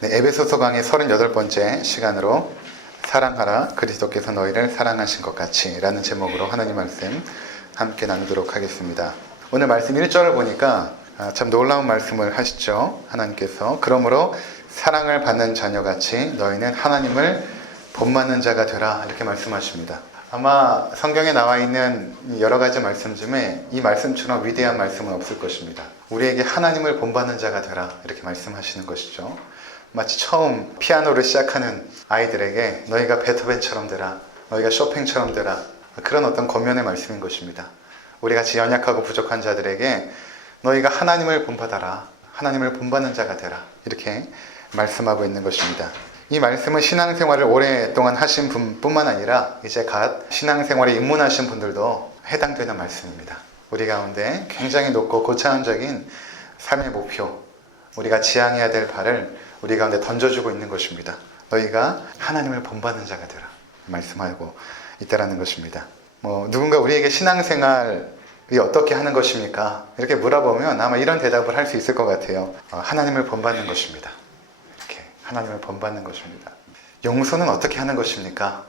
네, 에베소서 강의 38번째 시간으로 사랑하라 그리스도께서 너희를 사랑하신 것 같이 라는 제목으로 하나님 말씀 함께 나누도록 하겠습니다. 오늘 말씀 1절을 보니까 참 놀라운 말씀을 하시죠. 하나님께서 그러므로 사랑을 받는 자녀같이 너희는 하나님을 본받는 자가 되라 이렇게 말씀하십니다. 아마 성경에 나와 있는 여러 가지 말씀 중에 이 말씀처럼 위대한 말씀은 없을 것입니다. 우리에게 하나님을 본받는 자가 되라 이렇게 말씀하시는 것이죠. 마치 처음 피아노를 시작하는 아이들에게 너희가 베토벤처럼 되라, 너희가 쇼팽처럼 되라, 그런 어떤 권면의 말씀인 것입니다. 우리 같이 연약하고 부족한 자들에게 너희가 하나님을 본받아라, 하나님을 본받는 자가 되라 이렇게 말씀하고 있는 것입니다. 이 말씀은 신앙생활을 오랫동안 하신 분뿐만 아니라 이제 갓 신앙생활에 입문하신 분들도 해당되는 말씀입니다. 우리 가운데 굉장히 높고 고차원적인 삶의 목표, 우리가 지향해야 될 바를 우리 가운데 던져주고 있는 것입니다. 너희가 하나님을 본받는 자가 되라 말씀하고 있다라는 것입니다. 누군가 우리에게 신앙생활이 어떻게 하는 것입니까? 이렇게 물어보면 아마 이런 대답을 할 수 있을 것 같아요. 하나님을 본받는 것입니다. 이렇게 하나님을 본받는 것입니다. 용서는 어떻게 하는 것입니까?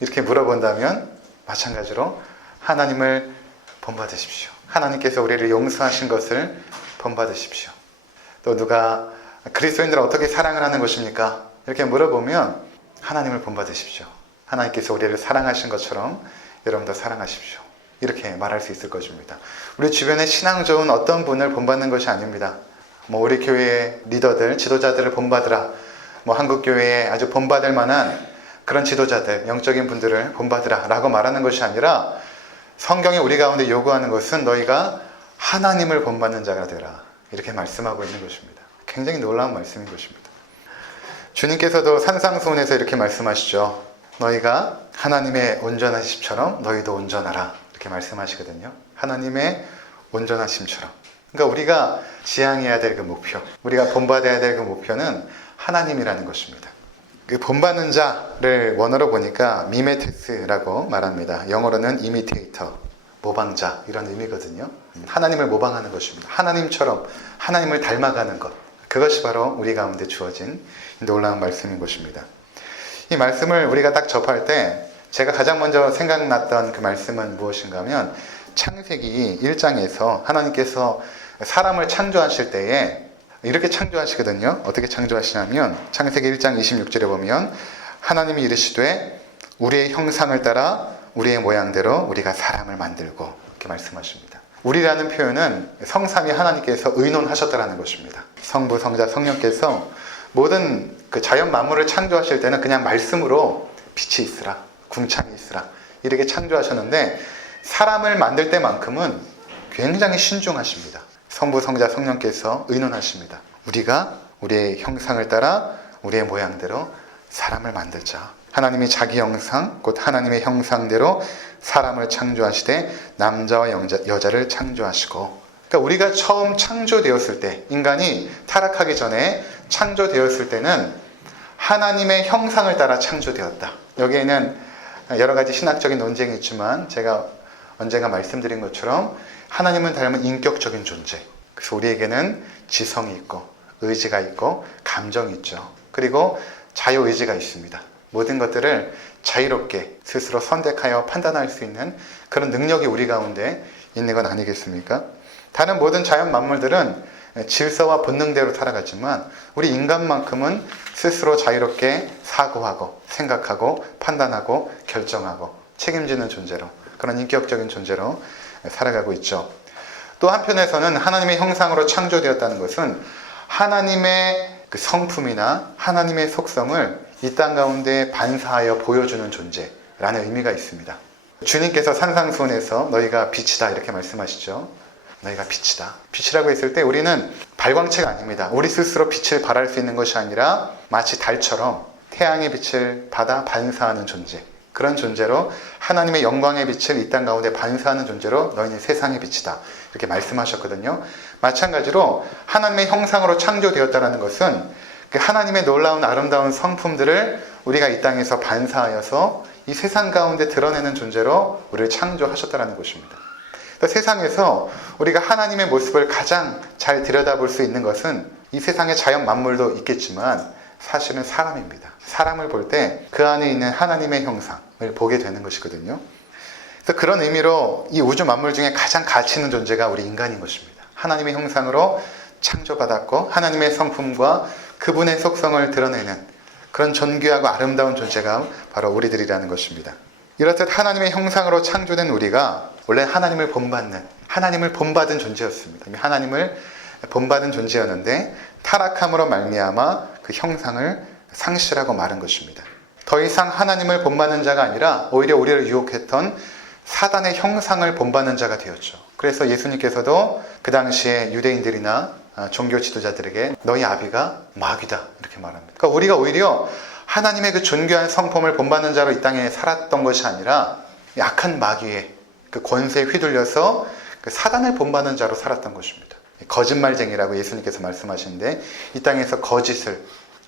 이렇게 물어본다면 마찬가지로 하나님을 본받으십시오. 하나님께서 우리를 용서하신 것을 본받으십시오. 또 누가 그리스도인들은 어떻게 사랑을 하는 것입니까? 이렇게 물어보면 하나님을 본받으십시오. 하나님께서 우리를 사랑하신 것처럼 여러분도 사랑하십시오. 이렇게 말할 수 있을 것입니다. 우리 주변에 신앙 좋은 어떤 분을 본받는 것이 아닙니다. 우리 교회의 리더들, 지도자들을 본받으라. 한국교회에 아주 본받을 만한 그런 지도자들, 영적인 분들을 본받으라 라고 말하는 것이 아니라 성경이 우리 가운데 요구하는 것은 너희가 하나님을 본받는 자가 되라. 이렇게 말씀하고 있는 것입니다. 굉장히 놀라운 말씀인 것입니다. 주님께서도 산상수훈에서 이렇게 말씀하시죠. 너희가 하나님의 온전하심처럼 너희도 온전하라 이렇게 말씀하시거든요. 하나님의 온전하심처럼. 그러니까 우리가 지향해야 될 그 목표, 우리가 본받아야 될 그 목표는 하나님이라는 것입니다. 그 본받는 자를 원어로 보니까 미메테스라고 말합니다. 영어로는 이미테이터, 모방자 이런 의미거든요. 하나님을 모방하는 것입니다. 하나님처럼 하나님을 닮아가는 것, 그것이 바로 우리 가운데 주어진 놀라운 말씀인 것입니다. 이 말씀을 우리가 딱 접할 때 제가 가장 먼저 생각났던 그 말씀은 무엇인가 하면 창세기 1장에서 하나님께서 사람을 창조하실 때에 이렇게 창조하시거든요. 어떻게 창조하시냐면 창세기 1장 26절에 보면 하나님이 이르시되 우리의 형상을 따라 우리의 모양대로 우리가 사람을 만들고 이렇게 말씀하십니다. 우리라는 표현은 성삼위 하나님께서 의논하셨다라는 것입니다. 성부, 성자, 성령께서 모든 그 자연 만물을 창조하실 때는 그냥 말씀으로 빛이 있으라, 궁창이 있으라 이렇게 창조하셨는데 사람을 만들 때만큼은 굉장히 신중하십니다. 성부, 성자, 성령께서 의논하십니다. 우리가 우리의 형상을 따라 우리의 모양대로 사람을 만들자. 하나님이 자기 형상, 곧 하나님의 형상대로 사람을 창조하시되 남자와 여자를 창조하시고, 그러니까 우리가 처음 창조되었을 때, 인간이 타락하기 전에 창조되었을 때는 하나님의 형상을 따라 창조되었다. 여기에는 여러 가지 신학적인 논쟁이 있지만 제가 언젠가 말씀드린 것처럼 하나님은 닮은 인격적인 존재. 그래서 우리에게는 지성이 있고 의지가 있고 감정이 있죠. 그리고 자유의지가 있습니다. 모든 것들을 자유롭게 스스로 선택하여 판단할 수 있는 그런 능력이 우리 가운데 있는 건 아니겠습니까? 다른 모든 자연 만물들은 질서와 본능대로 살아가지만 우리 인간만큼은 스스로 자유롭게 사고하고 생각하고 판단하고 결정하고 책임지는 존재로, 그런 인격적인 존재로 살아가고 있죠. 또 한편에서는 하나님의 형상으로 창조되었다는 것은 하나님의 그 성품이나 하나님의 속성을 이 땅 가운데 반사하여 보여주는 존재라는 의미가 있습니다. 주님께서 산상수훈에서 너희가 빛이다 이렇게 말씀하시죠. 너희가 빛이다. 빛이라고 했을 때 우리는 발광체가 아닙니다. 우리 스스로 빛을 발할 수 있는 것이 아니라 마치 달처럼 태양의 빛을 받아 반사하는 존재, 그런 존재로 하나님의 영광의 빛을 이 땅 가운데 반사하는 존재로 너희는 세상의 빛이다 이렇게 말씀하셨거든요. 마찬가지로 하나님의 형상으로 창조되었다는 것은 하나님의 놀라운 아름다운 성품들을 우리가 이 땅에서 반사하여서 이 세상 가운데 드러내는 존재로 우리를 창조하셨다는 것입니다. 그래서 세상에서 우리가 하나님의 모습을 가장 잘 들여다볼 수 있는 것은 이 세상의 자연 만물도 있겠지만 사실은 사람입니다. 사람을 볼 때 그 안에 있는 하나님의 형상을 보게 되는 것이거든요. 그래서 그런 의미로 이 우주 만물 중에 가장 가치 있는 존재가 우리 인간인 것입니다. 하나님의 형상으로 창조받았고 하나님의 성품과 그분의 속성을 드러내는 그런 존귀하고 아름다운 존재가 바로 우리들이라는 것입니다. 이렇듯 하나님의 형상으로 창조된 우리가 원래 하나님을 본받는, 하나님을 본받은 존재였습니다. 하나님을 본받은 존재였는데 타락함으로 말미암아 그 형상을 상실하고 마른 것입니다. 더 이상 하나님을 본받는 자가 아니라 오히려 우리를 유혹했던 사단의 형상을 본받는 자가 되었죠. 그래서 예수님께서도 그 당시에 유대인들이나 종교 지도자들에게 너희 아비가 마귀다 이렇게 말합니다. 그러니까 우리가 오히려 하나님의 그 존귀한 성품을 본받는 자로 이 땅에 살았던 것이 아니라 약한 마귀의 그 권세에 휘둘려서 그 사단을 본받는 자로 살았던 것입니다. 거짓말쟁이라고 예수님께서 말씀하시는데 이 땅에서 거짓을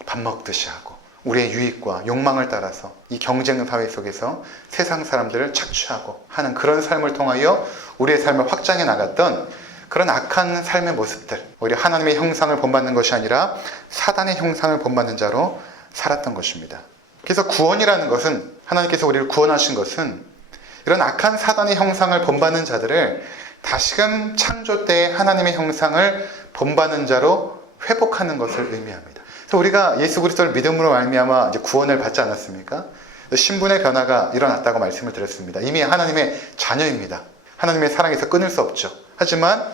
밥 먹듯이 하고 우리의 유익과 욕망을 따라서 이 경쟁 사회 속에서 세상 사람들을 착취하고 하는 그런 삶을 통하여 우리의 삶을 확장해 나갔던 그런 악한 삶의 모습들, 오히려 하나님의 형상을 본받는 것이 아니라 사단의 형상을 본받는 자로 살았던 것입니다. 그래서 구원이라는 것은, 하나님께서 우리를 구원하신 것은 이런 악한 사단의 형상을 본받는 자들을 다시금 창조 때의 하나님의 형상을 본받는 자로 회복하는 것을 의미합니다. 그래서 우리가 예수 그리스도를 믿음으로 말미암아 이제 구원을 받지 않았습니까? 신분의 변화가 일어났다고 말씀을 드렸습니다. 이미 하나님의 자녀입니다. 하나님의 사랑에서 끊을 수 없죠. 하지만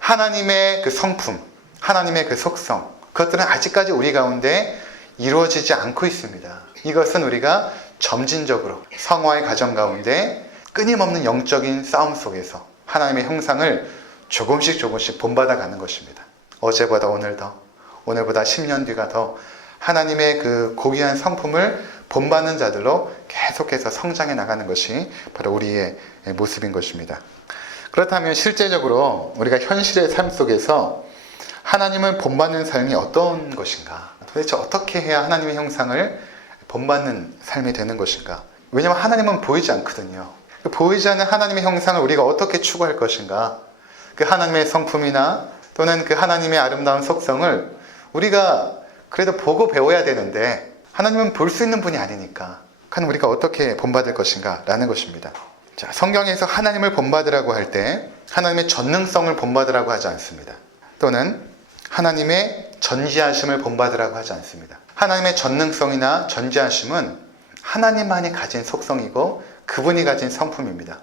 하나님의 그 성품, 하나님의 그 속성, 그것들은 아직까지 우리 가운데 이루어지지 않고 있습니다. 이것은 우리가 점진적으로 성화의 과정 가운데 끊임없는 영적인 싸움 속에서 하나님의 형상을 조금씩 본받아 가는 것입니다. 어제보다 오늘 더, 오늘보다 10년 뒤가 더 하나님의 그 고귀한 성품을 본받는 자들로 계속해서 성장해 나가는 것이 바로 우리의 모습인 것입니다. 그렇다면 실제적으로 우리가 현실의 삶 속에서 하나님을 본받는 삶이 어떤 것인가? 도대체 어떻게 해야 하나님의 형상을 본받는 삶이 되는 것인가? 왜냐하면 하나님은 보이지 않거든요. 보이지 않는 하나님의 형상을 우리가 어떻게 추구할 것인가? 그 하나님의 성품이나 또는 그 하나님의 아름다운 속성을 우리가 그래도 보고 배워야 되는데 하나님은 볼 수 있는 분이 아니니까 그럼 우리가 어떻게 본받을 것인가? 라는 것입니다. 자, 성경에서 하나님을 본받으라고 할 때 하나님의 전능성을 본받으라고 하지 않습니다. 또는 하나님의 전지하심을 본받으라고 하지 않습니다. 하나님의 전능성이나 전지하심은 하나님만이 가진 속성이고 그분이 가진 성품입니다.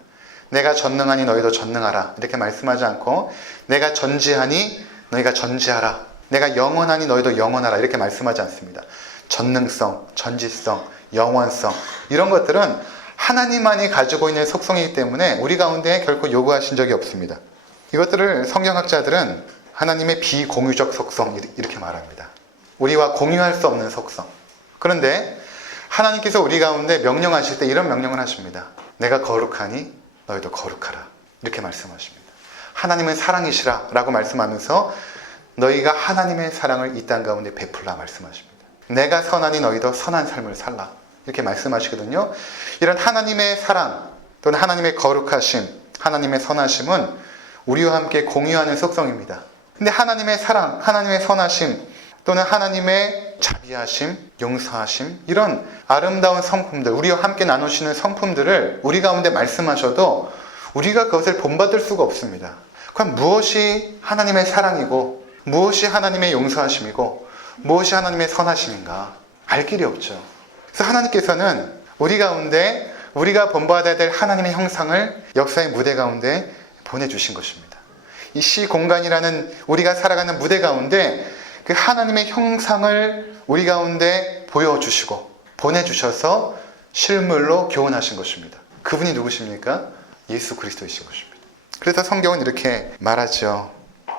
내가 전능하니 너희도 전능하라 이렇게 말씀하지 않고 내가 전지하니 너희가 전지하라, 내가 영원하니 너희도 영원하라 이렇게 말씀하지 않습니다. 전능성, 전지성, 영원성 이런 것들은 하나님만이 가지고 있는 속성이기 때문에 우리 가운데 결코 요구하신 적이 없습니다. 이것들을 성경학자들은 하나님의 비공유적 속성 이렇게 말합니다. 우리와 공유할 수 없는 속성. 그런데 하나님께서 우리 가운데 명령하실 때 이런 명령을 하십니다. 내가 거룩하니 너희도 거룩하라 이렇게 말씀하십니다. 하나님은 사랑이시라 라고 말씀하면서 너희가 하나님의 사랑을 이 땅 가운데 베풀라 말씀하십니다. 내가 선하니 너희도 선한 삶을 살라 이렇게 말씀하시거든요. 이런 하나님의 사랑 또는 하나님의 거룩하심, 하나님의 선하심은 우리와 함께 공유하는 속성입니다. 근데 하나님의 사랑, 하나님의 선하심 또는 하나님의 자비하심, 용서하심 이런 아름다운 성품들, 우리와 함께 나누시는 성품들을 우리 가운데 말씀하셔도 우리가 그것을 본받을 수가 없습니다. 그럼 무엇이 하나님의 사랑이고 무엇이 하나님의 용서하심이고 무엇이 하나님의 선하심인가 알 길이 없죠. 그래서 하나님께서는 우리 가운데 우리가 본받아야 될 하나님의 형상을 역사의 무대 가운데 보내주신 것입니다. 이 시공간이라는 우리가 살아가는 무대 가운데 그 하나님의 형상을 우리 가운데 보여주시고 보내주셔서 실물로 교훈하신 것입니다. 그분이 누구십니까? 예수 그리스도이신 것입니다. 그래서 성경은 이렇게 말하죠.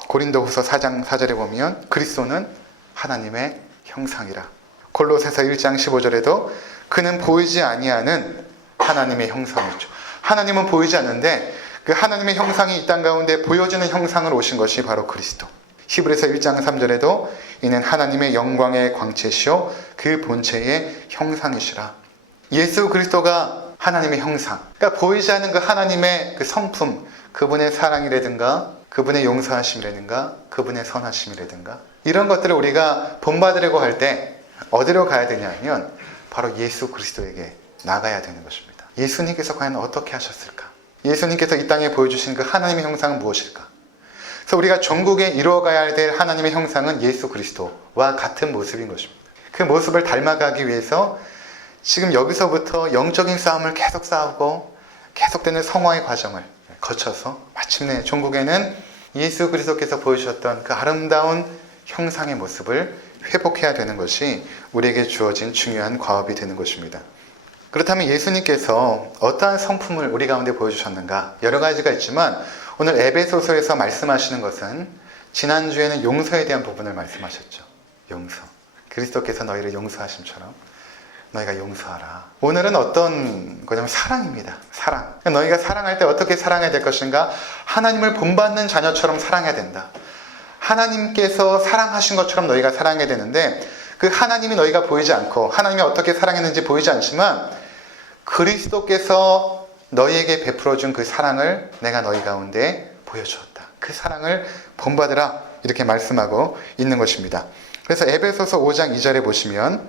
고린도후서 4장 4절에 보면 그리스도는 하나님의 형상이라. 골로새서 1장 15절에도 그는 보이지 아니하는 하나님의 형상이죠. 하나님은 보이지 않는데 그 하나님의 형상이 이 땅 가운데 보여지는 형상으로 오신 것이 바로 그리스도. 히브리서 1장 3절에도 이는 하나님의 영광의 광채시요 그 본체의 형상이시라. 예수 그리스도가 하나님의 형상, 그러니까 보이지 않는 그 하나님의 그 성품, 그분의 사랑이라든가 그분의 용서하심이라든가 그분의 선하심이라든가 이런 것들을 우리가 본받으려고 할 때 어디로 가야 되냐면 바로 예수 그리스도에게 나가야 되는 것입니다. 예수님께서 과연 어떻게 하셨을까? 예수님께서 이 땅에 보여주신 그 하나님의 형상은 무엇일까? 그래서 우리가 전국에 이루어가야 될 하나님의 형상은 예수 그리스도와 같은 모습인 것입니다. 그 모습을 닮아가기 위해서 지금 여기서부터 영적인 싸움을 계속 싸우고 계속되는 성화의 과정을 거쳐서 마침내 종국에는 예수 그리스도께서 보여주셨던 그 아름다운 형상의 모습을 회복해야 되는 것이 우리에게 주어진 중요한 과업이 되는 것입니다. 그렇다면 예수님께서 어떠한 성품을 우리 가운데 보여주셨는가? 여러 가지가 있지만 오늘 에베소서에서 말씀하시는 것은 지난주에는 용서에 대한 부분을 말씀하셨죠. 용서. 그리스도께서 너희를 용서하심처럼 너희가 용서하라. 오늘은 어떤 거냐면 사랑입니다. 사랑. 너희가 사랑할 때 어떻게 사랑해야 될 것인가? 하나님을 본받는 자녀처럼 사랑해야 된다. 하나님께서 사랑하신 것처럼 너희가 사랑해야 되는데 그 하나님이 너희가 보이지 않고 하나님이 어떻게 사랑했는지 보이지 않지만 그리스도께서 너희에게 베풀어준 그 사랑을 내가 너희 가운데 보여주었다. 그 사랑을 본받으라. 이렇게 말씀하고 있는 것입니다. 그래서 에베소서 5장 2절에 보시면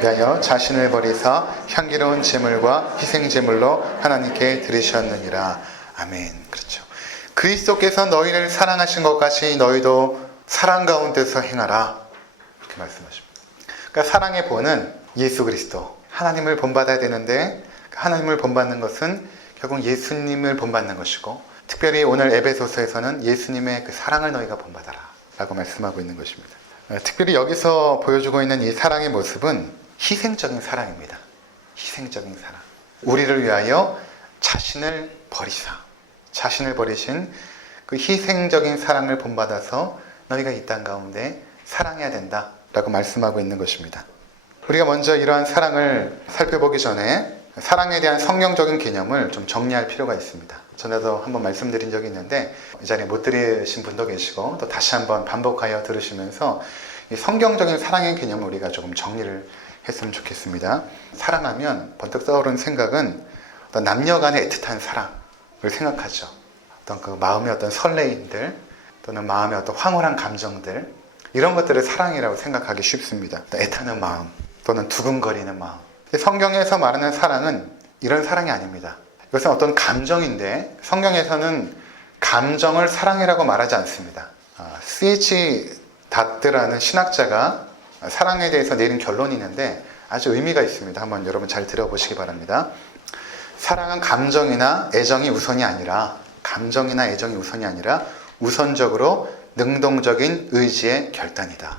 위하여 자신을 버리사 향기로운 제물과 희생 제물로 하나님께 드리셨느니라. 아멘. 그렇죠. 그리스도께서 너희를 사랑하신 것 같이 너희도 사랑 가운데서 행하라. 이렇게 말씀하십니다. 그러니까 사랑의 본은 예수 그리스도. 하나님을 본받아야 되는데 하나님을 본받는 것은 결국 예수님을 본받는 것이고 특별히 오늘 에베소서에서는 예수님의 그 사랑을 너희가 본받아라 라고 말씀하고 있는 것입니다. 특별히 여기서 보여주고 있는 이 사랑의 모습은 희생적인 사랑입니다. 희생적인 사랑. 우리를 위하여 자신을 버리사. 자신을 버리신 그 희생적인 사랑을 본받아서 너희가 이 땅 가운데 사랑해야 된다 라고 말씀하고 있는 것입니다. 우리가 먼저 이러한 사랑을 살펴보기 전에 사랑에 대한 성경적인 개념을 좀 정리할 필요가 있습니다. 전에도 한번 말씀드린 적이 있는데 이 자리에 못 들으신 분도 계시고 또 다시 한번 반복하여 들으시면서 이 성경적인 사랑의 개념을 우리가 조금 정리를 했으면 좋겠습니다. 사랑하면 번뜩 떠오르는 생각은 어떤 남녀 간의 애틋한 사랑을 생각하죠. 어떤 그 마음의 어떤 설레임들 또는 마음의 어떤 황홀한 감정들 이런 것들을 사랑이라고 생각하기 쉽습니다. 애타는 마음 또는 두근거리는 마음. 성경에서 말하는 사랑은 이런 사랑이 아닙니다. 이것은 어떤 감정인데 성경에서는 감정을 사랑이라고 말하지 않습니다. C.H. 다트라는 신학자가 사랑에 대해서 내린 결론이 있는데 아주 의미가 있습니다. 한번 여러분 잘 들어보시기 바랍니다. 사랑은 감정이나 애정이 우선이 아니라 우선적으로 능동적인 의지의 결단이다.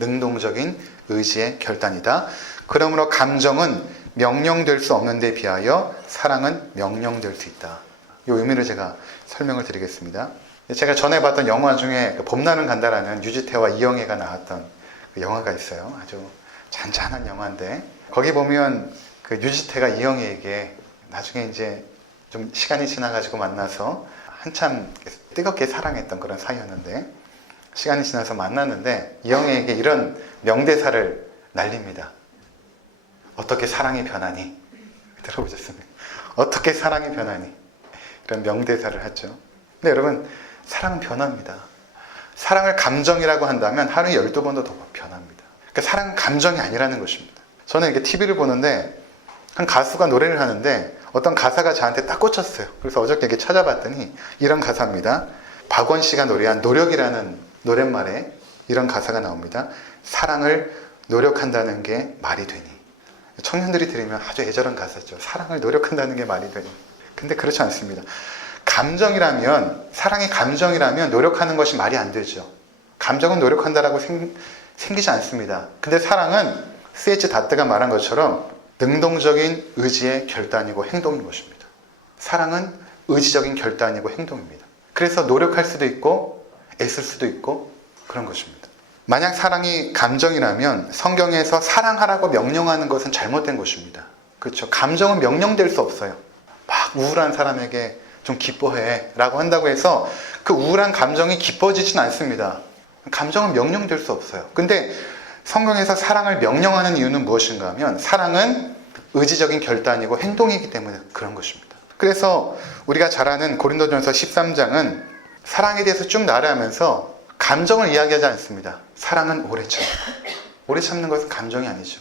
능동적인 의지의 결단이다. 그러므로 감정은 명령될 수 없는 데 비하여 사랑은 명령될 수 있다. 이 의미를 제가 설명을 드리겠습니다. 제가 전에 봤던 영화 중에 봄날은 간다라는 유지태와 이영애가 나왔던 그 영화가 있어요. 아주 잔잔한 영화인데 거기 보면 그 유지태가 이영애에게 나중에 이제 좀 시간이 지나가지고 만나서 한참 뜨겁게 사랑했던 그런 사이였는데 시간이 지나서 만났는데 이영애에게 이런 명대사를 날립니다. 어떻게 사랑이 변하니? 들어보셨습니까? 어떻게 사랑이 변하니? 이런 명대사를 하죠. 근데 여러분 사랑은 변합니다. 사랑을 감정이라고 한다면 하루에 12번도 더 변합니다. 그러니까 사랑은 감정이 아니라는 것입니다. 저는 이렇게 TV를 보는데 한 가수가 노래를 하는데 어떤 가사가 저한테 딱 꽂혔어요. 그래서 어저께 이렇게 찾아봤더니 이런 가사입니다. 박원 씨가 노래한 노력이라는 노랫말에 이런 가사가 나옵니다. 사랑을 노력한다는 게 말이 되니. 청년들이 들으면 아주 애절한 가사죠. 사랑을 노력한다는 게 말이 되니. 근데 그렇지 않습니다. 감정이라면, 사랑이 감정이라면 노력하는 것이 말이 안 되죠. 감정은 노력한다라고 생기지 않습니다. 근데 사랑은 C.H. 다트가 말한 것처럼 능동적인 의지의 결단이고 행동인 것입니다. 사랑은 의지적인 결단이고 행동입니다. 그래서 노력할 수도 있고 애쓸 수도 있고 그런 것입니다. 만약 사랑이 감정이라면 성경에서 사랑하라고 명령하는 것은 잘못된 것입니다. 그렇죠. 감정은 명령될 수 없어요. 막 우울한 사람에게 좀 기뻐해 라고 한다고 해서 그 우울한 감정이 기뻐지진 않습니다. 감정은 명령될 수 없어요. 근데 성경에서 사랑을 명령하는 이유는 무엇인가 하면 사랑은 의지적인 결단이고 행동이기 때문에 그런 것입니다. 그래서 우리가 잘 아는 고린도전서 13장은 사랑에 대해서 쭉 나열하면서 감정을 이야기하지 않습니다. 사랑은 오래 참고, 오래 참는 것은 감정이 아니죠.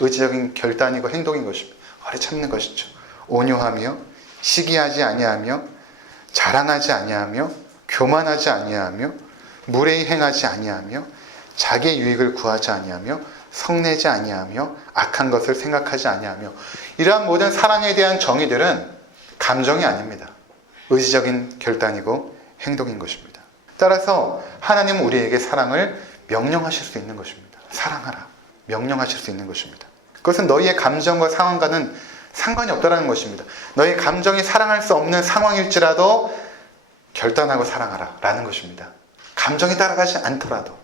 의지적인 결단이고 행동인 것입니다. 오래 참는 것이죠. 온유하며 시기하지 아니하며 자랑하지 아니하며 교만하지 아니하며 무례히 행하지 아니하며 자기의 유익을 구하지 아니하며 성내지 아니하며 악한 것을 생각하지 아니하며, 이러한 모든 사랑에 대한 정의들은 감정이 아닙니다. 의지적인 결단이고 행동인 것입니다. 따라서 하나님은 우리에게 사랑을 명령하실 수 있는 것입니다. 사랑하라, 명령하실 수 있는 것입니다. 그것은 너희의 감정과 상황과는 상관이 없다는 것입니다. 너희 감정이 사랑할 수 없는 상황일지라도 결단하고 사랑하라 라는 것입니다. 감정이 따라가지 않더라도.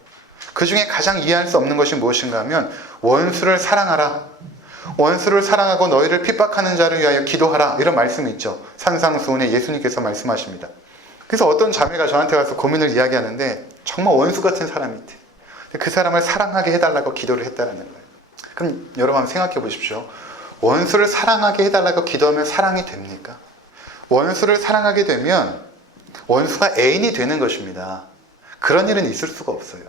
그 중에 가장 이해할 수 없는 것이 무엇인가 하면 원수를 사랑하라, 원수를 사랑하고 너희를 핍박하는 자를 위하여 기도하라, 이런 말씀이 있죠. 산상수훈에 예수님께서 말씀하십니다. 그래서 어떤 자매가 저한테 와서 고민을 이야기하는데 정말 원수 같은 사람이 있대. 그 사람을 사랑하게 해달라고 기도를 했다는 거예요. 그럼 여러분 한번 생각해 보십시오. 원수를 사랑하게 해달라고 기도하면 사랑이 됩니까? 원수를 사랑하게 되면 원수가 애인이 되는 것입니다. 그런 일은 있을 수가 없어요.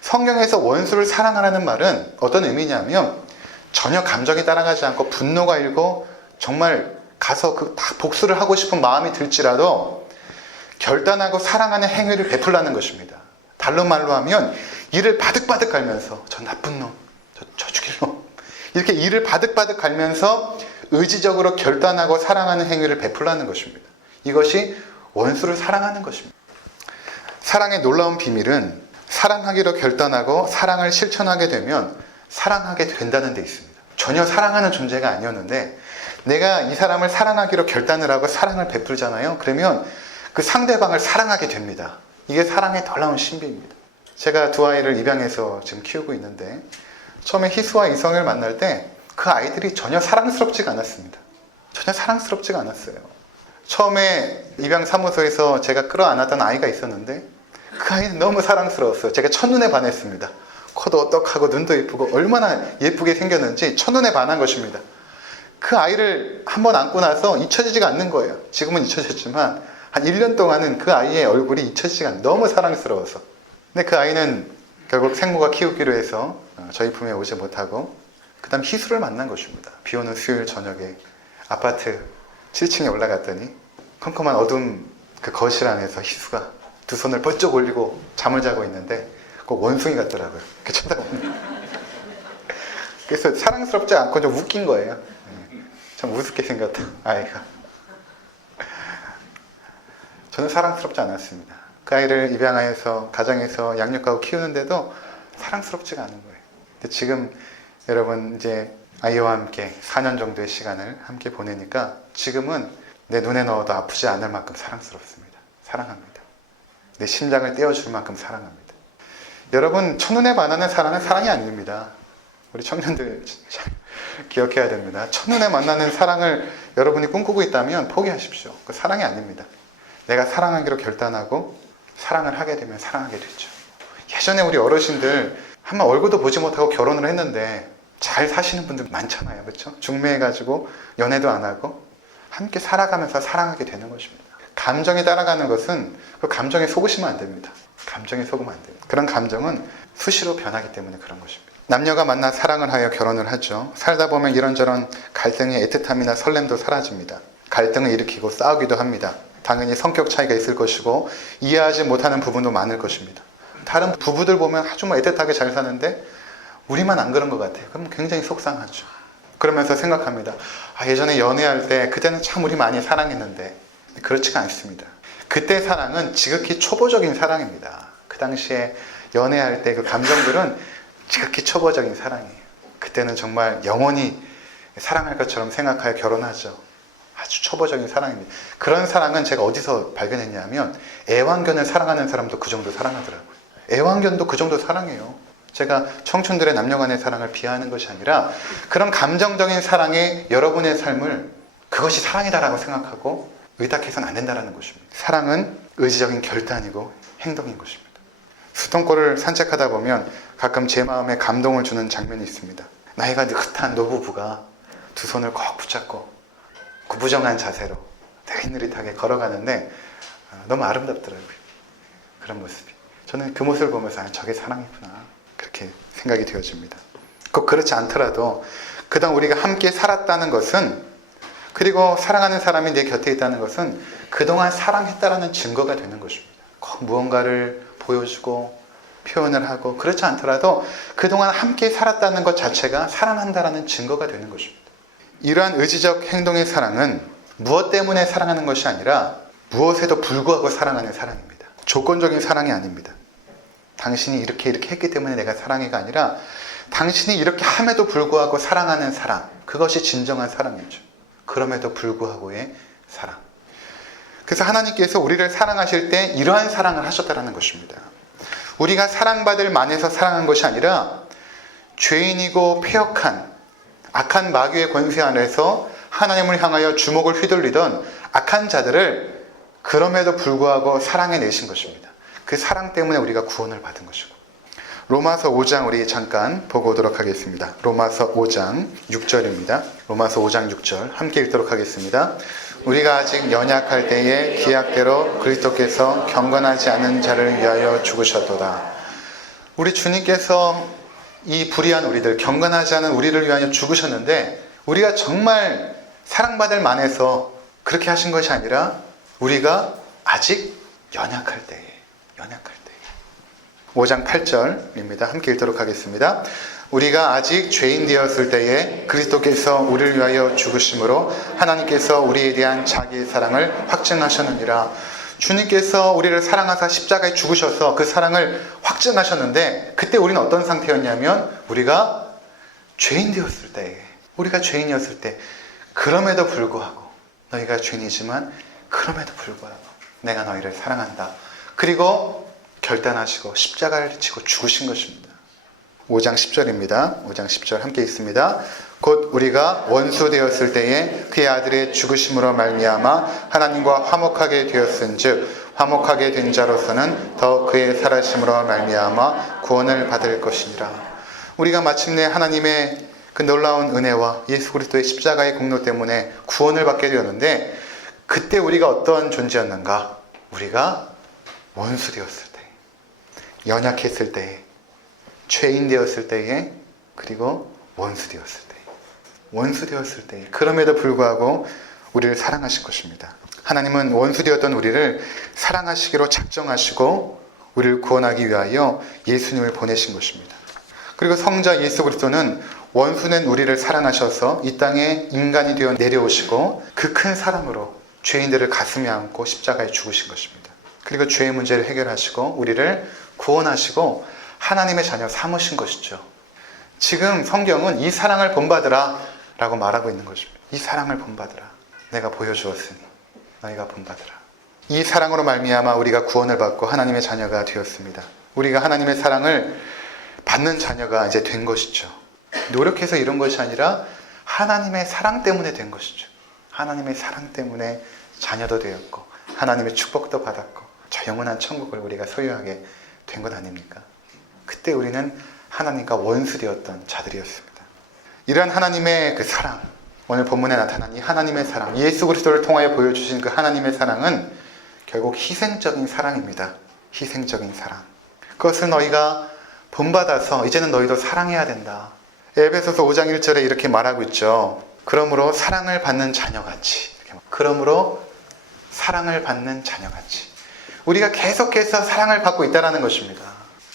성경에서 원수를 사랑하라는 말은 어떤 의미냐면 전혀 감정이 따라가지 않고 분노가 일고 정말 가서 다 복수를 하고 싶은 마음이 들지라도 결단하고 사랑하는 행위를 베풀라는 것입니다. 달로 말로 하면 이를 바득바득 갈면서 저 나쁜 놈, 저 죽일 놈, 이렇게 이를 바득바득 갈면서 의지적으로 결단하고 사랑하는 행위를 베풀라는 것입니다. 이것이 원수를 사랑하는 것입니다. 사랑의 놀라운 비밀은 사랑하기로 결단하고 사랑을 실천하게 되면 사랑하게 된다는 데 있습니다. 전혀 사랑하는 존재가 아니었는데 내가 이 사람을 사랑하기로 결단을 하고 사랑을 베풀잖아요. 그러면 그 상대방을 사랑하게 됩니다. 이게 사랑의 놀라운 신비입니다. 제가 두 아이를 입양해서 지금 키우고 있는데 처음에 희수와 이성을 만날 때 그 아이들이 전혀 사랑스럽지가 않았습니다. 전혀 사랑스럽지가 않았어요. 처음에 입양 사무소에서 제가 끌어안았던 아이가 있었는데 그 아이는 너무 사랑스러웠어요. 제가 첫눈에 반했습니다. 코도 오똑하고 눈도 예쁘고 얼마나 예쁘게 생겼는지 첫눈에 반한 것입니다. 그 아이를 한번 안고 나서 잊혀지지가 않는 거예요. 지금은 잊혀졌지만 한 1년 동안은 그 아이의 얼굴이 잊혀지지가 않아요. 너무 사랑스러워서. 근데 그 아이는 결국 생모가 키우기로 해서 저희 품에 오지 못하고 그 다음 희수를 만난 것입니다. 비 오는 수요일 저녁에 아파트 7층에 올라갔더니 컴컴한 어두운 그 거실 안에서 희수가 두 손을 번쩍 올리고 잠을 자고 있는데 꼭 원숭이 같더라고요. 이렇게 쳐다보는. 그래서 사랑스럽지 않고 좀 웃긴 거예요. 참 우습게 생겼다, 아이가. 저는 사랑스럽지 않았습니다. 그 아이를 입양하여서 가정에서 양육하고 키우는데도 사랑스럽지가 않은 거예요. 근데 지금 여러분 이제 아이와 함께 4년 정도의 시간을 함께 보내니까 지금은 내 눈에 넣어도 아프지 않을 만큼 사랑스럽습니다. 사랑합니다. 내 심장을 떼어줄 만큼 사랑합니다. 여러분, 첫눈에 반하는 사랑은 사랑이 아닙니다. 우리 청년들 기억해야 됩니다. 첫눈에 만나는 사랑을 여러분이 꿈꾸고 있다면 포기하십시오. 그 사랑이 아닙니다. 내가 사랑하기로 결단하고 사랑을 하게 되면 사랑하게 되죠. 예전에 우리 어르신들 한번 얼굴도 보지 못하고 결혼을 했는데 잘 사시는 분들 많잖아요. 그렇죠? 중매해가지고 연애도 안 하고 함께 살아가면서 사랑하게 되는 것입니다. 감정에 따라가는 것은 그 감정에 속으시면 안 됩니다. 감정에 속으면 안 됩니다. 그런 감정은 수시로 변하기 때문에 그런 것입니다. 남녀가 만나 사랑을 하여 결혼을 하죠. 살다 보면 이런저런 갈등의 애틋함이나 설렘도 사라집니다. 갈등을 일으키고 싸우기도 합니다. 당연히 성격 차이가 있을 것이고 이해하지 못하는 부분도 많을 것입니다. 다른 부부들 보면 아주 애틋하게 잘 사는데 우리만 안 그런 것 같아요. 그럼 굉장히 속상하죠. 그러면서 생각합니다. 예전에 연애할 때 그때는 참 우리 많이 사랑했는데 그렇지가 않습니다. 그때 사랑은 지극히 초보적인 사랑입니다. 그 당시에 연애할 때 그 감정들은 지극히 초보적인 사랑이에요. 그때는 정말 영원히 사랑할 것처럼 생각하여 결혼하죠. 아주 초보적인 사랑입니다. 그런 사랑은 제가 어디서 발견했냐면 애완견을 사랑하는 사람도 그 정도 사랑하더라고요. 애완견도 그 정도 사랑해요. 제가 청춘들의 남녀간의 사랑을 비하하는 것이 아니라 그런 감정적인 사랑에 여러분의 삶을 그것이 사랑이다라고 생각하고 의탁해서는 안 된다는 것입니다. 사랑은 의지적인 결단이고 행동인 것입니다. 수도권을 산책하다 보면 가끔 제 마음에 감동을 주는 장면이 있습니다. 나이가 느긋한 노부부가 두 손을 꼭 붙잡고 구부정한 자세로 느릿느릿하게 걸어가는데 너무 아름답더라고요. 그런 모습이. 저는 그 모습을 보면서 저게 사랑이구나 그렇게 생각이 되어집니다. 꼭 그렇지 않더라도 그동안 우리가 함께 살았다는 것은, 그리고 사랑하는 사람이 내 곁에 있다는 것은 그동안 사랑했다라는 증거가 되는 것입니다. 꼭 무언가를 보여주고 표현을 하고 그렇지 않더라도 그동안 함께 살았다는 것 자체가 사랑한다라는 증거가 되는 것입니다. 이러한 의지적 행동의 사랑은 무엇 때문에 사랑하는 것이 아니라 무엇에도 불구하고 사랑하는 사랑입니다. 조건적인 사랑이 아닙니다. 당신이 이렇게 했기 때문에 내가 사랑해가 아니라 당신이 이렇게 함에도 불구하고 사랑하는 사랑, 그것이 진정한 사랑이죠. 그럼에도 불구하고의 사랑. 그래서 하나님께서 우리를 사랑하실 때 이러한 사랑을 하셨다는 것입니다. 우리가 사랑받을 만해서 사랑한 것이 아니라 죄인이고 패역한 악한 마귀의 권세 안에서 하나님을 향하여 주먹을 휘둘리던 악한 자들을 그럼에도 불구하고 사랑해내신 것입니다. 그 사랑 때문에 우리가 구원을 받은 것이고. 로마서 5장 우리 잠깐 보고 오도록 하겠습니다. 로마서 5장 6절입니다. 로마서 5장 6절 함께 읽도록 하겠습니다. 우리가 아직 연약할 때에 기약대로 그리스도께서 경건하지 않은 자를 위하여 죽으셨도다. 우리 주님께서 이 불의한 우리들, 경건하지 않은 우리를 위하여 죽으셨는데 우리가 정말 사랑받을 만해서 그렇게 하신 것이 아니라 우리가 아직 연약할 때에 5장 8절입니다. 함께 읽도록 하겠습니다. 우리가 아직 죄인 되었을 때에 그리스도께서 우리를 위하여 죽으심으로 하나님께서 우리에 대한 자기의 사랑을 확증하셨느니라. 주님께서 우리를 사랑하사 십자가에 죽으셔서 그 사랑을 확증하셨는데 그때 우리는 어떤 상태였냐면 우리가 죄인 되었을 때에, 우리가 죄인이었을 때, 그럼에도 불구하고 너희가 죄인이지만 그럼에도 불구하고 내가 너희를 사랑한다. 그리고 결단하시고 십자가를 지고 죽으신 것입니다. 5장 10절입니다. 5장 10절 함께 있습니다. 곧 우리가 원수 되었을 때에 그의 아들의 죽으심으로 말미암아 하나님과 화목하게 되었은즉 화목하게 된 자로서는 더 그의 살아심으로 말미암아 구원을 받을 것이니라. 우리가 마침내 하나님의 그 놀라운 은혜와 예수 그리스도의 십자가의 공로 때문에 구원을 받게 되었는데 그때 우리가 어떤 존재였는가? 우리가 원수 되었을 때, 연약했을 때에, 죄인 되었을 때에, 그리고 원수 되었을 때에, 그럼에도 불구하고 우리를 사랑하신 것입니다. 하나님은 원수 되었던 우리를 사랑하시기로 작정하시고 우리를 구원하기 위하여 예수님을 보내신 것입니다. 그리고 성자 예수 그리스도는 원수는 우리를 사랑하셔서 이 땅에 인간이 되어 내려오시고 그 큰 사랑으로 죄인들을 가슴에 안고 십자가에 죽으신 것입니다. 그리고 죄의 문제를 해결하시고 우리를 구원하시고 하나님의 자녀 삼으신 것이죠. 지금 성경은 이 사랑을 본받으라 라고 말하고 있는 것입니다. 이 사랑을 본받으라. 내가 보여주었으니 너희가 본받으라. 이 사랑으로 말미암아 우리가 구원을 받고 하나님의 자녀가 되었습니다. 우리가 하나님의 사랑을 받는 자녀가 이제 된 것이죠. 노력해서 이런 것이 아니라 하나님의 사랑 때문에 된 것이죠. 하나님의 사랑 때문에 자녀도 되었고 하나님의 축복도 받았고 저 영원한 천국을 우리가 소유하게 된 것 아닙니까? 그때 우리는 하나님과 원수되었던 자들이었습니다. 이러한 하나님의 그 사랑, 오늘 본문에 나타난 이 하나님의 사랑, 예수 그리스도를 통하여 보여주신 그 하나님의 사랑은 결국 희생적인 사랑입니다. 희생적인 사랑. 그것을 너희가 본받아서 이제는 너희도 사랑해야 된다. 에베소서 5장 1절에 이렇게 말하고 있죠. 그러므로 사랑을 받는 자녀같이. 그러므로 사랑을 받는 자녀같이. 우리가 계속해서 사랑을 받고 있다는 것입니다.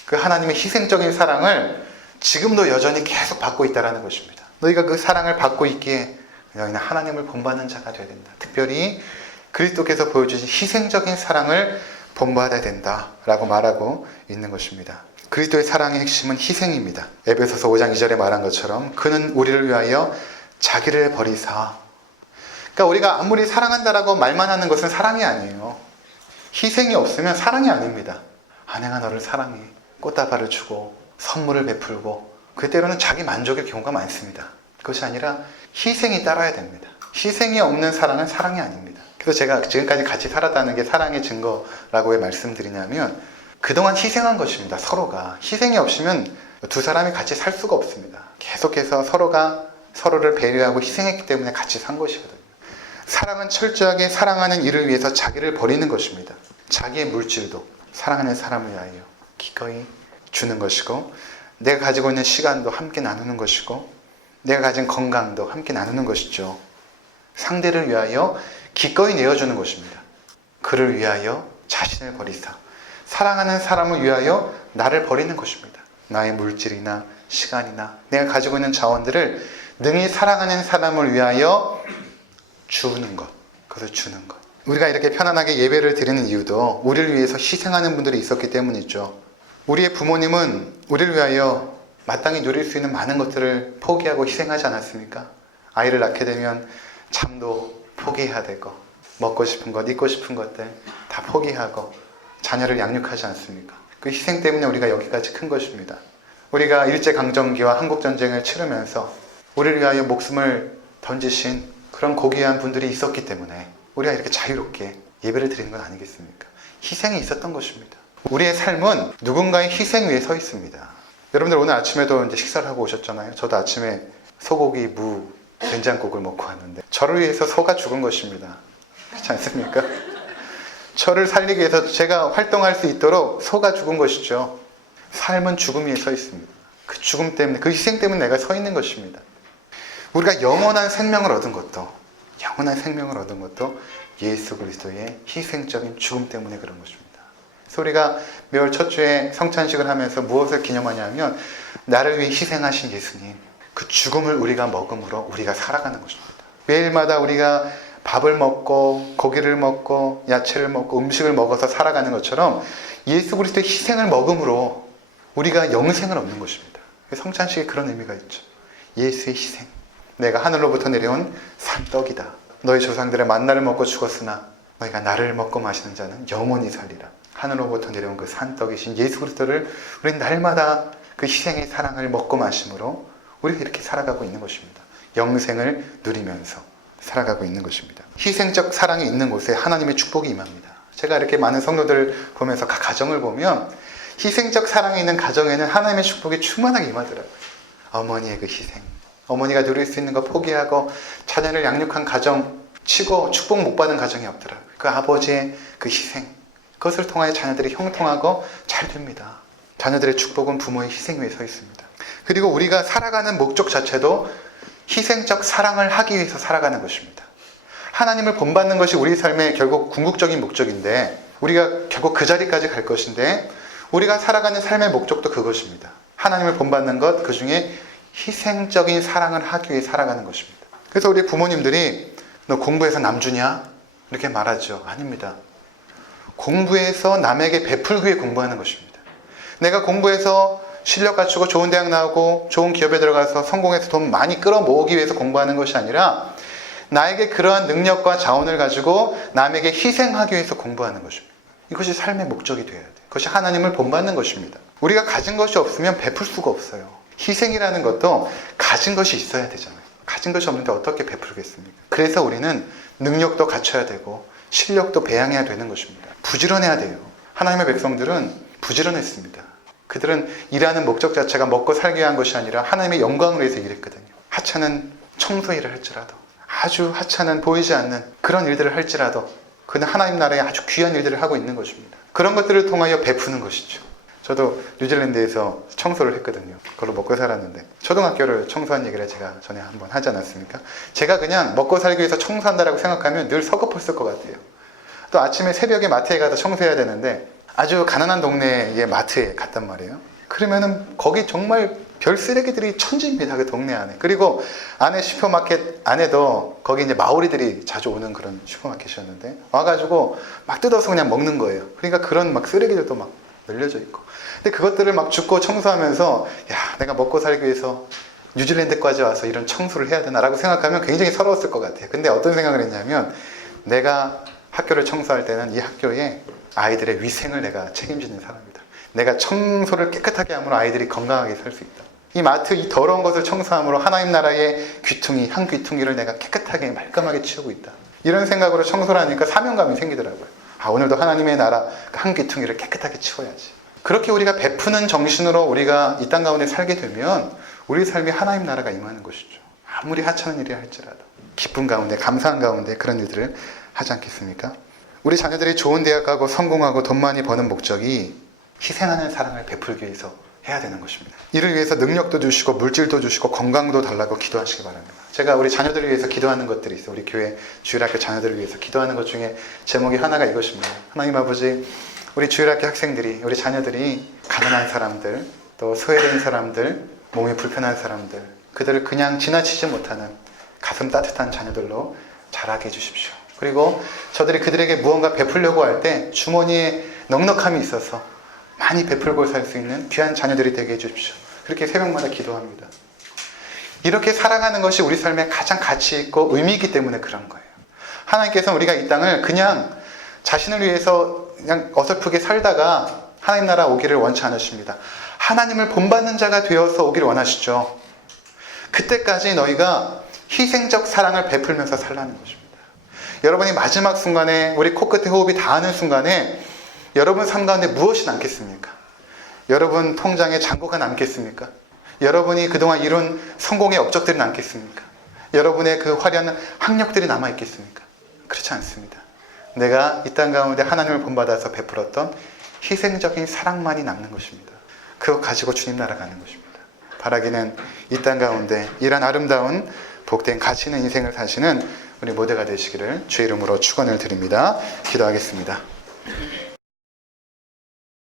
그 하나님의 희생적인 사랑을 지금도 여전히 계속 받고 있다는 것입니다. 너희가 그 사랑을 받고 있기에 너희는 하나님을 본받는 자가 되어야 된다. 특별히 그리스도께서 보여주신 희생적인 사랑을 본받아야 된다라고 말하고 있는 것입니다. 그리스도의 사랑의 핵심은 희생입니다. 에베소서 5장 2절에 말한 것처럼 그는 우리를 위하여 자기를 버리사. 그러니까 우리가 아무리 사랑한다라고 말만 하는 것은 사랑이 아니에요. 희생이 없으면 사랑이 아닙니다. 아내가 너를 사랑해. 꽃다발을 주고 선물을 베풀고 그때로는 자기 만족의 경우가 많습니다. 그것이 아니라 희생이 따라야 됩니다. 희생이 없는 사랑은 사랑이 아닙니다. 그래서 제가 지금까지 같이 살았다는 게 사랑의 증거라고 왜 말씀드리냐면 그동안 희생한 것입니다. 서로가. 희생이 없으면 두 사람이 같이 살 수가 없습니다. 계속해서 서로가 서로를 배려하고 희생했기 때문에 같이 산 것이거든요. 사랑은 철저하게 사랑하는 이를 위해서 자기를 버리는 것입니다. 자기의 물질도 사랑하는 사람을 위하여 기꺼이 주는 것이고, 내가 가지고 있는 시간도 함께 나누는 것이고, 내가 가진 건강도 함께 나누는 것이죠. 상대를 위하여 기꺼이 내어주는 것입니다. 그를 위하여 자신을 버리사 사랑하는 사람을 위하여 나를 버리는 것입니다. 나의 물질이나 시간이나 내가 가지고 있는 자원들을 능히 사랑하는 사람을 위하여 주는 것, 그것을 주는 것. 우리가 이렇게 편안하게 예배를 드리는 이유도 우리를 위해서 희생하는 분들이 있었기 때문이죠. 우리의 부모님은 우리를 위하여 마땅히 누릴 수 있는 많은 것들을 포기하고 희생하지 않았습니까? 아이를 낳게 되면 잠도 포기해야 되고, 먹고 싶은 것, 입고 싶은 것들 다 포기하고 자녀를 양육하지 않습니까? 그 희생 때문에 우리가 여기까지 큰 것입니다. 우리가 일제강점기와 한국전쟁을 치르면서 우리를 위하여 목숨을 던지신 그런 고귀한 분들이 있었기 때문에 우리가 이렇게 자유롭게 예배를 드리는 건 아니겠습니까? 희생이 있었던 것입니다. 우리의 삶은 누군가의 희생 위에 서 있습니다. 여러분들 오늘 아침에도 이제 식사를 하고 오셨잖아요. 저도 아침에 소고기, 무, 된장국을 먹고 왔는데 저를 위해서 소가 죽은 것입니다. 그렇지 않습니까? 저를 살리기 위해서 제가 활동할 수 있도록 소가 죽은 것이죠. 삶은 죽음 위에 서 있습니다. 그 죽음 때문에, 그 희생 때문에 내가 서 있는 것입니다. 우리가 영원한 생명을 얻은 것도 예수 그리스도의 희생적인 죽음 때문에 그런 것입니다. 그래서 우리가 매월 첫 주에 성찬식을 하면서 무엇을 기념하냐면 나를 위해 희생하신 예수님, 그 죽음을 우리가 먹음으로 우리가 살아가는 것입니다. 매일마다 우리가 밥을 먹고 고기를 먹고 야채를 먹고 음식을 먹어서 살아가는 것처럼 예수 그리스도의 희생을 먹음으로 우리가 영생을 얻는 것입니다. 성찬식에 그런 의미가 있죠. 예수의 희생. 내가 하늘로부터 내려온 산떡이다. 너희 조상들의 만나를 먹고 죽었으나 너희가 나를 먹고 마시는 자는 영원히 살리라. 하늘로부터 내려온 그 산떡이신 예수 그리스도를 우리는 날마다 그 희생의 사랑을 먹고 마심으로 우리가 이렇게 살아가고 있는 것입니다. 영생을 누리면서 살아가고 있는 것입니다. 희생적 사랑이 있는 곳에 하나님의 축복이 임합니다. 제가 이렇게 많은 성도들을 보면서 각 가정을 보면 희생적 사랑이 있는 가정에는 하나님의 축복이 충만하게 임하더라고요. 어머니의 그 희생, 어머니가 누릴 수 있는 거 포기하고 자녀를 양육한 가정 치고 축복 못 받은 가정이 없더라고요. 그 아버지의 그 희생, 그것을 통하여 자녀들이 형통하고 잘 됩니다. 자녀들의 축복은 부모의 희생 위에 서 있습니다. 그리고 우리가 살아가는 목적 자체도 희생적 사랑을 하기 위해서 살아가는 것입니다. 하나님을 본받는 것이 우리 삶의 결국 궁극적인 목적인데, 우리가 결국 그 자리까지 갈 것인데, 우리가 살아가는 삶의 목적도 그것입니다. 하나님을 본받는 것, 그 중에 희생적인 사랑을 하기 위해 살아가는 것입니다. 그래서 우리 부모님들이 너 공부해서 남 주냐? 이렇게 말하죠. 아닙니다. 공부해서 남에게 베풀기 위해 공부하는 것입니다. 내가 공부해서 실력 갖추고 좋은 대학 나오고 좋은 기업에 들어가서 성공해서 돈 많이 끌어모으기 위해서 공부하는 것이 아니라 나에게 그러한 능력과 자원을 가지고 남에게 희생하기 위해서 공부하는 것입니다. 이것이 삶의 목적이 되어야 돼요. 그것이 하나님을 본받는 것입니다. 우리가 가진 것이 없으면 베풀 수가 없어요. 희생이라는 것도 가진 것이 있어야 되잖아요. 가진 것이 없는데 어떻게 베풀겠습니까? 그래서 우리는 능력도 갖춰야 되고 실력도 배양해야 되는 것입니다. 부지런해야 돼요. 하나님의 백성들은 부지런했습니다. 그들은 일하는 목적 자체가 먹고 살기 위한 것이 아니라 하나님의 영광을 위해서 일했거든요. 하찮은 청소 일을 할지라도, 아주 하찮은 보이지 않는 그런 일들을 할지라도 그는 하나님 나라에 아주 귀한 일들을 하고 있는 것입니다. 그런 것들을 통하여 베푸는 것이죠. 저도 뉴질랜드에서 청소를 했거든요. 그걸로 먹고 살았는데 초등학교를 청소한 얘기를 제가 전에 한번 하지 않았습니까? 제가 그냥 먹고 살기 위해서 청소한다라고 생각하면 늘 서글펐을 것 같아요. 또 아침에 새벽에 마트에 가서 청소해야 되는데 아주 가난한 동네의 마트에 갔단 말이에요. 그러면은 거기 정말 별 쓰레기들이 천지입니다. 그 동네 안에. 그리고 안에 슈퍼마켓 안에도 거기 이제 마오리들이 자주 오는 그런 슈퍼마켓이었는데 와가지고 막 뜯어서 그냥 먹는 거예요. 그러니까 그런 막 쓰레기들도 막 널려져 있고. 근데 그것들을 막 줍고 청소하면서 야, 내가 먹고 살기 위해서 뉴질랜드까지 와서 이런 청소를 해야 되나라고 생각하면 굉장히 서러웠을 것 같아요. 근데 어떤 생각을 했냐면 내가 학교를 청소할 때는 이 학교에 아이들의 위생을 내가 책임지는 사람이다. 내가 청소를 깨끗하게 함으로 아이들이 건강하게 살 수 있다. 이 마트, 이 더러운 것을 청소함으로 하나님 나라의 귀퉁이, 한 귀퉁이를 내가 깨끗하게 말끔하게 치우고 있다. 이런 생각으로 청소를 하니까 사명감이 생기더라고요. 아, 오늘도 하나님의 나라 한 귀퉁이를 깨끗하게 치워야지. 그렇게 우리가 베푸는 정신으로 우리가 이 땅 가운데 살게 되면 우리 삶이 하나님 나라가 임하는 것이죠. 아무리 하찮은 일이 할지라도 기쁨 가운데, 감사한 가운데 그런 일들을 하지 않겠습니까? 우리 자녀들이 좋은 대학 가고 성공하고 돈 많이 버는 목적이 희생하는 사랑을 베풀기 위해서 해야 되는 것입니다. 이를 위해서 능력도 주시고 물질도 주시고 건강도 달라고 기도하시기 바랍니다. 제가 우리 자녀들을 위해서 기도하는 것들이 있어요. 우리 교회 주일학교 자녀들을 위해서 기도하는 것 중에 제목이 하나가 이것입니다. 하나님 아버지, 우리 주일학교 학생들이, 우리 자녀들이 가난한 사람들, 또 소외된 사람들, 몸이 불편한 사람들, 그들을 그냥 지나치지 못하는 가슴 따뜻한 자녀들로 자라게 해주십시오. 그리고 저들이 그들에게 무언가 베풀려고 할 때 주머니에 넉넉함이 있어서 많이 베풀고 살 수 있는 귀한 자녀들이 되게 해주십시오. 그렇게 새벽마다 기도합니다. 이렇게 살아가는 것이 우리 삶에 가장 가치 있고 의미 있기 때문에 그런 거예요. 하나님께서는 우리가 이 땅을 그냥 자신을 위해서 그냥 어설프게 살다가 하나님 나라 오기를 원치 않으십니다. 하나님을 본받는 자가 되어서 오기를 원하시죠. 그때까지 너희가 희생적 사랑을 베풀면서 살라는 것입니다. 여러분이 마지막 순간에 우리 코끝에 호흡이 닿는 순간에 여러분 삶 가운데 무엇이 남겠습니까? 여러분 통장에 잔고가 남겠습니까? 여러분이 그동안 이룬 성공의 업적들이 남겠습니까? 여러분의 그 화려한 학력들이 남아있겠습니까? 그렇지 않습니다. 내가 이 땅 가운데 하나님을 본받아서 베풀었던 희생적인 사랑만이 남는 것입니다. 그거 가지고 주님 나라 가는 것입니다. 바라기는 이 땅 가운데 이런 아름다운 복된 가치 있는 인생을 사시는 우리 모두가 되시기를 주의 이름으로 축원을 드립니다. 기도하겠습니다.